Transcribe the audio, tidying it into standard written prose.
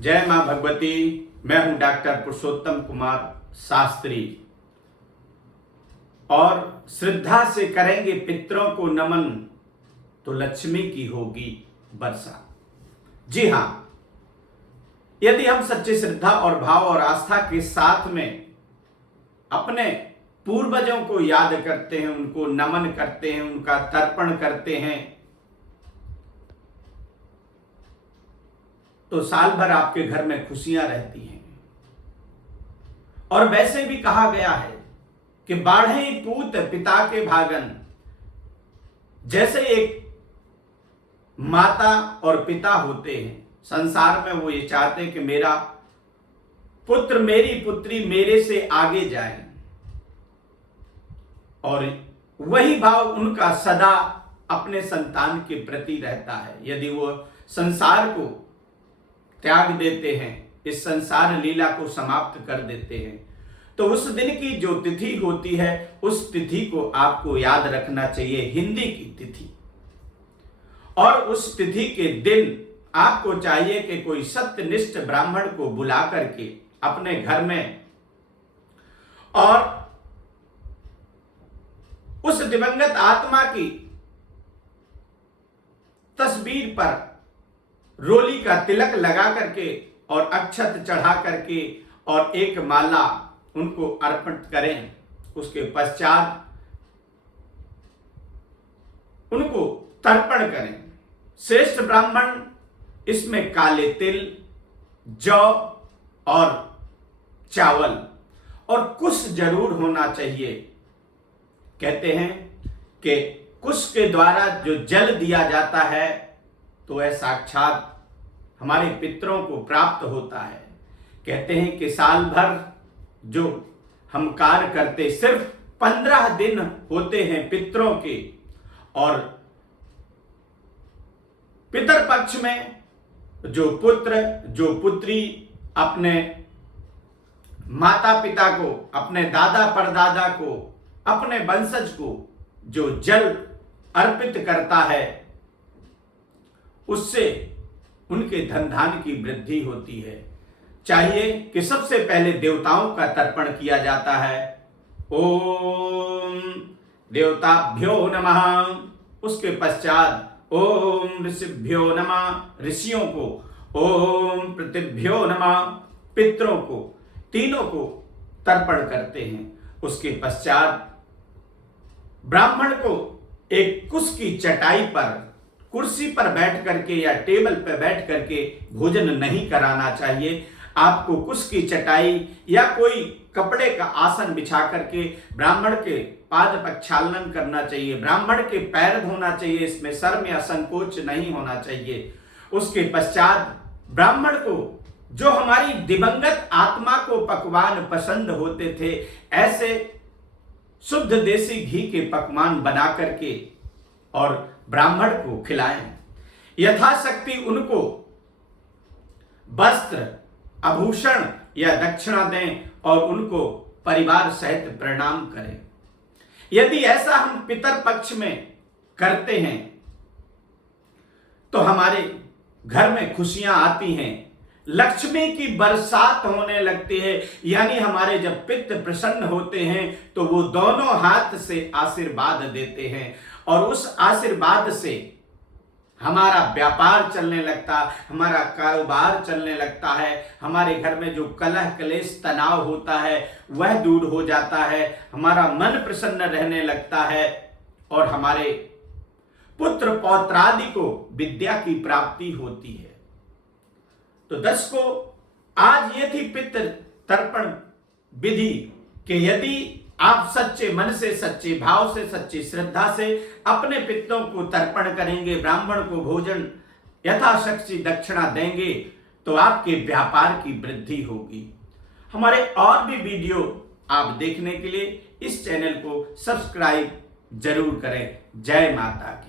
जय मां भगवती। मैं हूं डॉक्टर पुरुषोत्तम कुमार शास्त्री। और श्रद्धा से करेंगे पितरों को नमन तो लक्ष्मी की होगी वर्षा। जी हां, यदि हम सच्ची श्रद्धा और भाव और आस्था के साथ में अपने पूर्वजों को याद करते हैं, उनको नमन करते हैं, उनका तर्पण करते हैं, तो साल भर आपके घर में खुशियां रहती हैं। और वैसे भी कहा गया है कि बाढ़े पूत पिता के भागन। जैसे एक माता और पिता होते हैं संसार में, वो ये चाहते हैं कि मेरा पुत्र मेरी पुत्री मेरे से आगे जाए, और वही भाव उनका सदा अपने संतान के प्रति रहता है। यदि वो संसार को त्याग देते हैं, इस संसार लीला को समाप्त कर देते हैं, तो उस दिन की जो तिथि होती है उस तिथि को आपको याद रखना चाहिए, हिंदी की तिथि। और उस तिथि के दिन आपको चाहिए कि कोई सत्यनिष्ठ ब्राह्मण को बुला करके अपने घर में, और उस दिवंगत आत्मा की तस्वीर पर रोली का तिलक लगा करके और अक्षत चढ़ा करके और एक माला उनको अर्पण करें। उसके पश्चात उनको तर्पण करें। श्रेष्ठ ब्राह्मण इसमें काले तिल, जौ और चावल और कुश जरूर होना चाहिए। कहते हैं कि कुश के द्वारा जो जल दिया जाता है तो वह साक्षात हमारे पितरों को प्राप्त होता है। कहते हैं कि साल भर जो हम कार्य करते, सिर्फ 15 दिन होते हैं पितरों के, और पितर पक्ष में जो पुत्र जो पुत्री अपने माता पिता को, अपने दादा परदादा को, अपने वंशज को जो जल अर्पित करता है, उससे उनके धन धान की वृद्धि होती है। चाहिए कि सबसे पहले देवताओं का तर्पण किया जाता है। ओम देवताभ्यो नमः। उसके पश्चात ओम ऋषिभ्यो नमः, ऋषियों को। ओम पृथिभ्यो नमः, पितरों को। तीनों को तर्पण करते हैं। उसके पश्चात ब्राह्मण को एक कुश की चटाई पर, कुर्सी पर बैठ करके या टेबल पर बैठ करके भोजन नहीं कराना चाहिए। आपको कुश की चटाई या कोई कपड़े का आसन बिछा करके ब्राह्मण के पाद प्रक्षालन करना चाहिए, ब्राह्मण के पैर धोना चाहिए। इसमें शर्म या संकोच नहीं होना चाहिए। उसके पश्चात ब्राह्मण को, जो हमारी दिवंगत आत्मा को पकवान पसंद होते थे, ऐसे शुद्ध देसी घी के पकवान बना करके और ब्राह्मण को खिलाएं। यथाशक्ति उनको वस्त्र, आभूषण या दक्षिणा दें और उनको परिवार सहित प्रणाम करें। यदि ऐसा हम पितर पक्ष में करते हैं तो हमारे घर में खुशियां आती हैं, लक्ष्मी की बरसात होने लगती है। यानी हमारे जब पितर प्रसन्न होते हैं तो वो दोनों हाथ से आशीर्वाद देते हैं, और उस आशीर्वाद से हमारा व्यापार चलने लगता, हमारा कारोबार चलने लगता है। हमारे घर में जो कलह क्लेश तनाव होता है वह दूर हो जाता है, हमारा मन प्रसन्न रहने लगता है, और हमारे पुत्र पौत्रादि को विद्या की प्राप्ति होती है। तो दर्शकों, आज ये थी पितृ तर्पण विधि कि यदि आप सच्चे मन से, सच्चे भाव से, सच्ची श्रद्धा से अपने पितरों को तर्पण करेंगे, ब्राह्मण को भोजन यथाशक्ति दक्षिणा देंगे, तो आपके व्यापार की वृद्धि होगी। हमारे और भी वीडियो आप देखने के लिए इस चैनल को सब्सक्राइब जरूर करें। जय माता की।